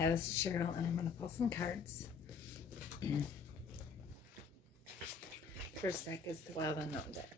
Hi, this is Cheryl, and I'm going to pull some cards. First deck is the Wild Unknown deck.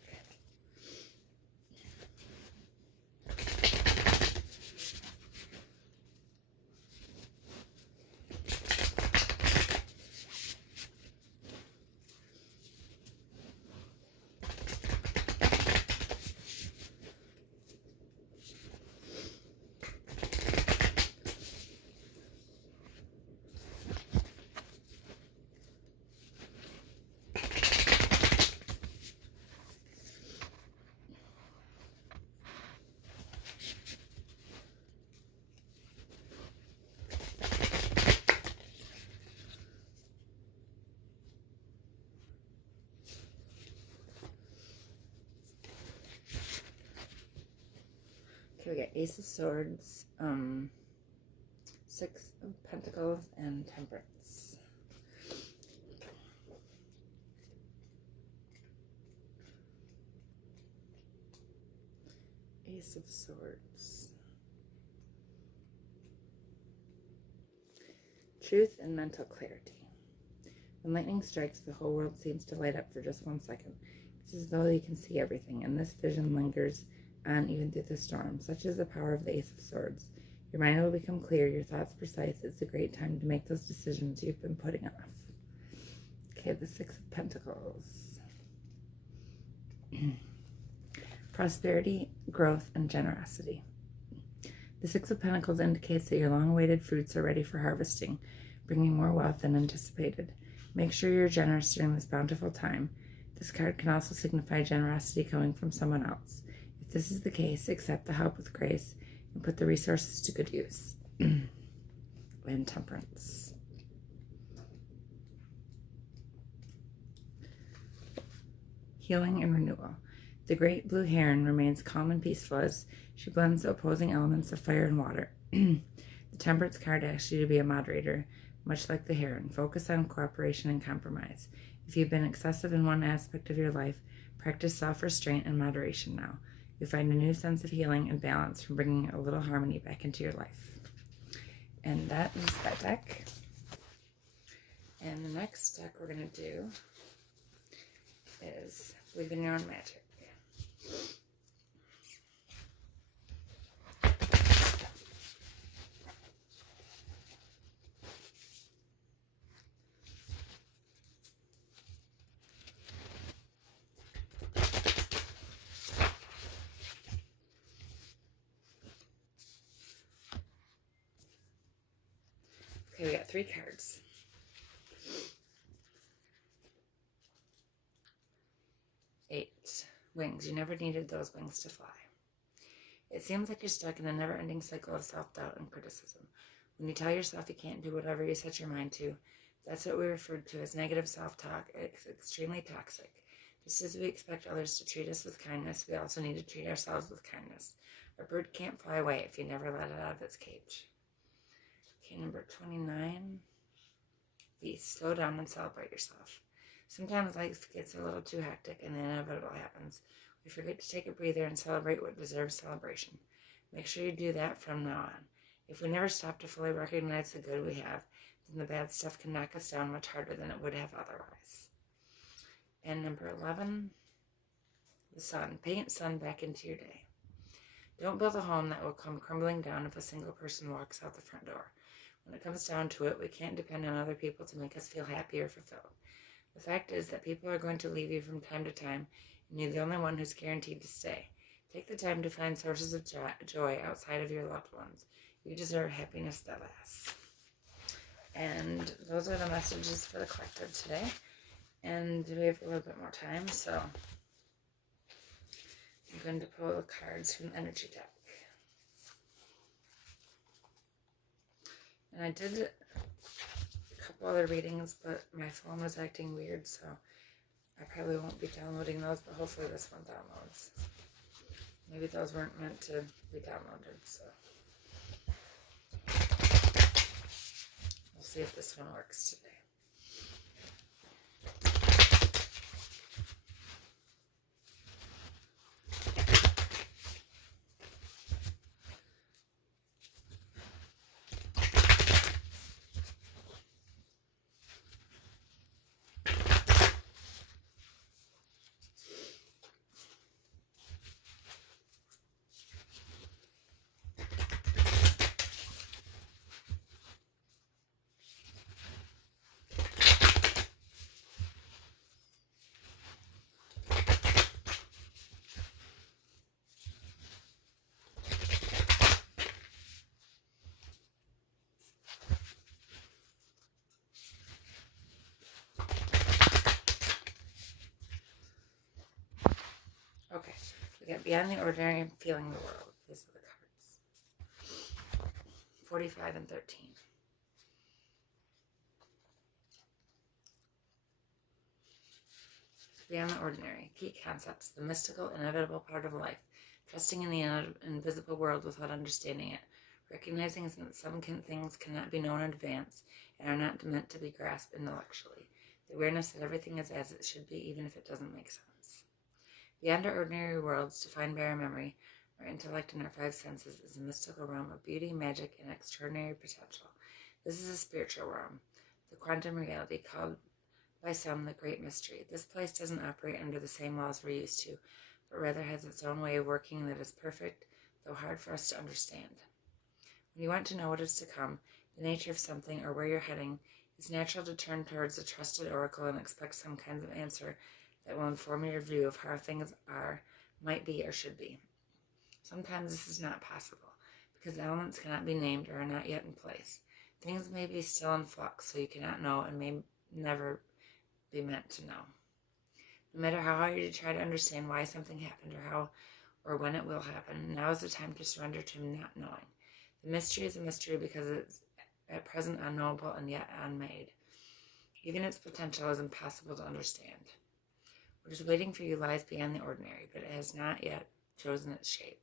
Okay, we got Ace of Swords, Six of Pentacles, and Temperance. Ace of Swords. Truth and mental clarity. When lightning strikes, the whole world seems to light up for just 1 second. It's as though you can see everything, and this vision lingers on even through the storm. Such is the power of the Ace of Swords. Your mind will become clear, your thoughts precise. It's a great time to make those decisions you've been putting off. Okay, the Six of Pentacles. Prosperity, growth, and generosity. The Six of Pentacles indicates that your long-awaited fruits are ready for harvesting, bringing more wealth than anticipated. Make sure you're generous during this bountiful time. This card can also signify generosity coming from someone else. If this is the case, accept the help with grace and put the resources to good use. And Temperance. Healing and renewal. The great blue heron remains calm and peaceful as she blends the opposing elements of fire and water. The Temperance card asks you to be a moderator, much like the heron. Focus on cooperation and compromise. If you've been excessive in one aspect of your life, practice self-restraint and moderation now. You'll find a new sense of healing and balance from bringing a little harmony back into your life. And that is that deck. And the next deck we're going to do is Believe in Your Own Magic. Okay, we got 3 cards. 8. Wings. You never needed those wings to fly. It seems like you're stuck in a never-ending cycle of self-doubt and criticism. When you tell yourself you can't do whatever you set your mind to, that's what we refer to as negative self-talk. It's extremely toxic. Just as we expect others to treat us with kindness, we also need to treat ourselves with kindness. A bird can't fly away if you never let it out of its cage. Okay, number 29. Beast. Slow down and celebrate yourself. Sometimes life gets a little too hectic and the inevitable happens. We forget to take a breather and celebrate what deserves celebration. Make sure you do that from now on. If we never stop to fully recognize the good we have, then the bad stuff can knock us down much harder than it would have otherwise. And number 11, the sun. Paint sun back into your day. Don't build a home that will come crumbling down if a single person walks out the front door. When it comes down to it, we can't depend on other people to make us feel happy or fulfilled. The fact is that people are going to leave you from time to time, and you're the only one who's guaranteed to stay. Take the time to find sources of joy outside of your loved ones. You deserve happiness that lasts. And those are the messages for the collective today. And we have a little bit more time, so I'm going to pull the cards from the energy deck. And I did a couple other readings, but my phone was acting weird, so I probably won't be downloading those, but hopefully this one downloads. Maybe those weren't meant to be downloaded, so we'll see if this one works today. We got beyond the ordinary and feeling the world. These are the cards. 45 and 13. Beyond the ordinary. Key concepts. The mystical, inevitable part of life. Trusting in the invisible world without understanding it. Recognizing that some things cannot be known in advance and are not meant to be grasped intellectually. The awareness that everything is as it should be, even if it doesn't make sense. Beyond our ordinary worlds, defined by our memory, our intellect, and our five senses, is a mystical realm of beauty, magic, and extraordinary potential. This is a spiritual realm, the quantum reality, called by some the great mystery. This place doesn't operate under the same laws we're used to, but rather has its own way of working that is perfect, though hard for us to understand. When you want to know what is to come, the nature of something, or where you're heading, it's natural to turn towards a trusted oracle and expect some kind of answer that will inform your view of how things are, might be, or should be. Sometimes this is not possible, because the elements cannot be named or are not yet in place. Things may be still in flux, so you cannot know and may never be meant to know. No matter how hard you try to understand why something happened or how or when it will happen, now is the time to surrender to not knowing. The mystery is a mystery because it's at present unknowable and yet unmade. Even its potential is impossible to understand. What is waiting for you lies beyond the ordinary, but it has not yet chosen its shape,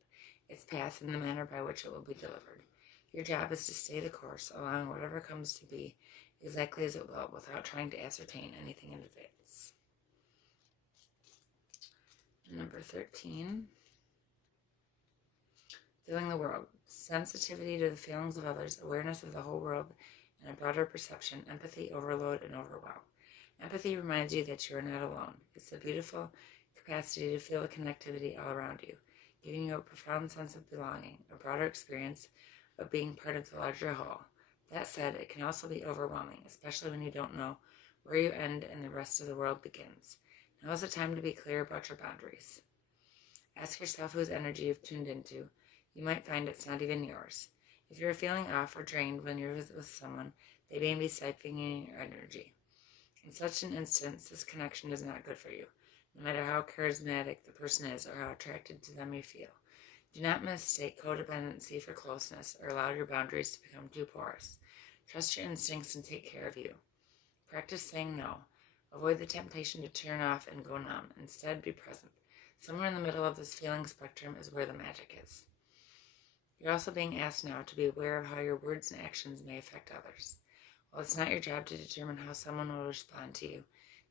its path, and the manner by which it will be delivered. Your job is to stay the course, allowing whatever comes to be exactly as it will, without trying to ascertain anything in advance. Number 13. Feeling the world. Sensitivity to the feelings of others, awareness of the whole world, and a broader perception, empathy, overload, and overwhelm. Empathy reminds you that you are not alone. It's a beautiful capacity to feel the connectivity all around you, giving you a profound sense of belonging, a broader experience of being part of the larger whole. That said, it can also be overwhelming, especially when you don't know where you end and the rest of the world begins. Now is the time to be clear about your boundaries. Ask yourself whose energy you've tuned into. You might find it's not even yours. If you're feeling off or drained when you're with someone, they may be siphoning your energy. In such an instance, this connection is not good for you, no matter how charismatic the person is or how attracted to them you feel. Do not mistake codependency for closeness or allow your boundaries to become too porous. Trust your instincts and take care of you. Practice saying no. Avoid the temptation to turn off and go numb. Instead, be present. Somewhere in the middle of this feeling spectrum is where the magic is. You're also being asked now to be aware of how your words and actions may affect others. While it's not your job to determine how someone will respond to you,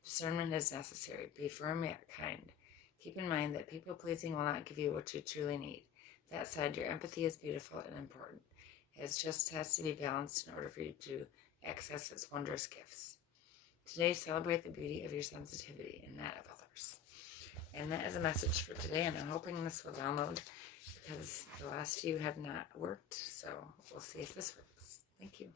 discernment is necessary. Be firm yet kind. Keep in mind that people-pleasing will not give you what you truly need. That said, your empathy is beautiful and important. It just has to be balanced in order for you to access its wondrous gifts. Today, celebrate the beauty of your sensitivity and that of others. And that is a message for today, and I'm hoping this will download because the last few have not worked, so we'll see if this works. Thank you.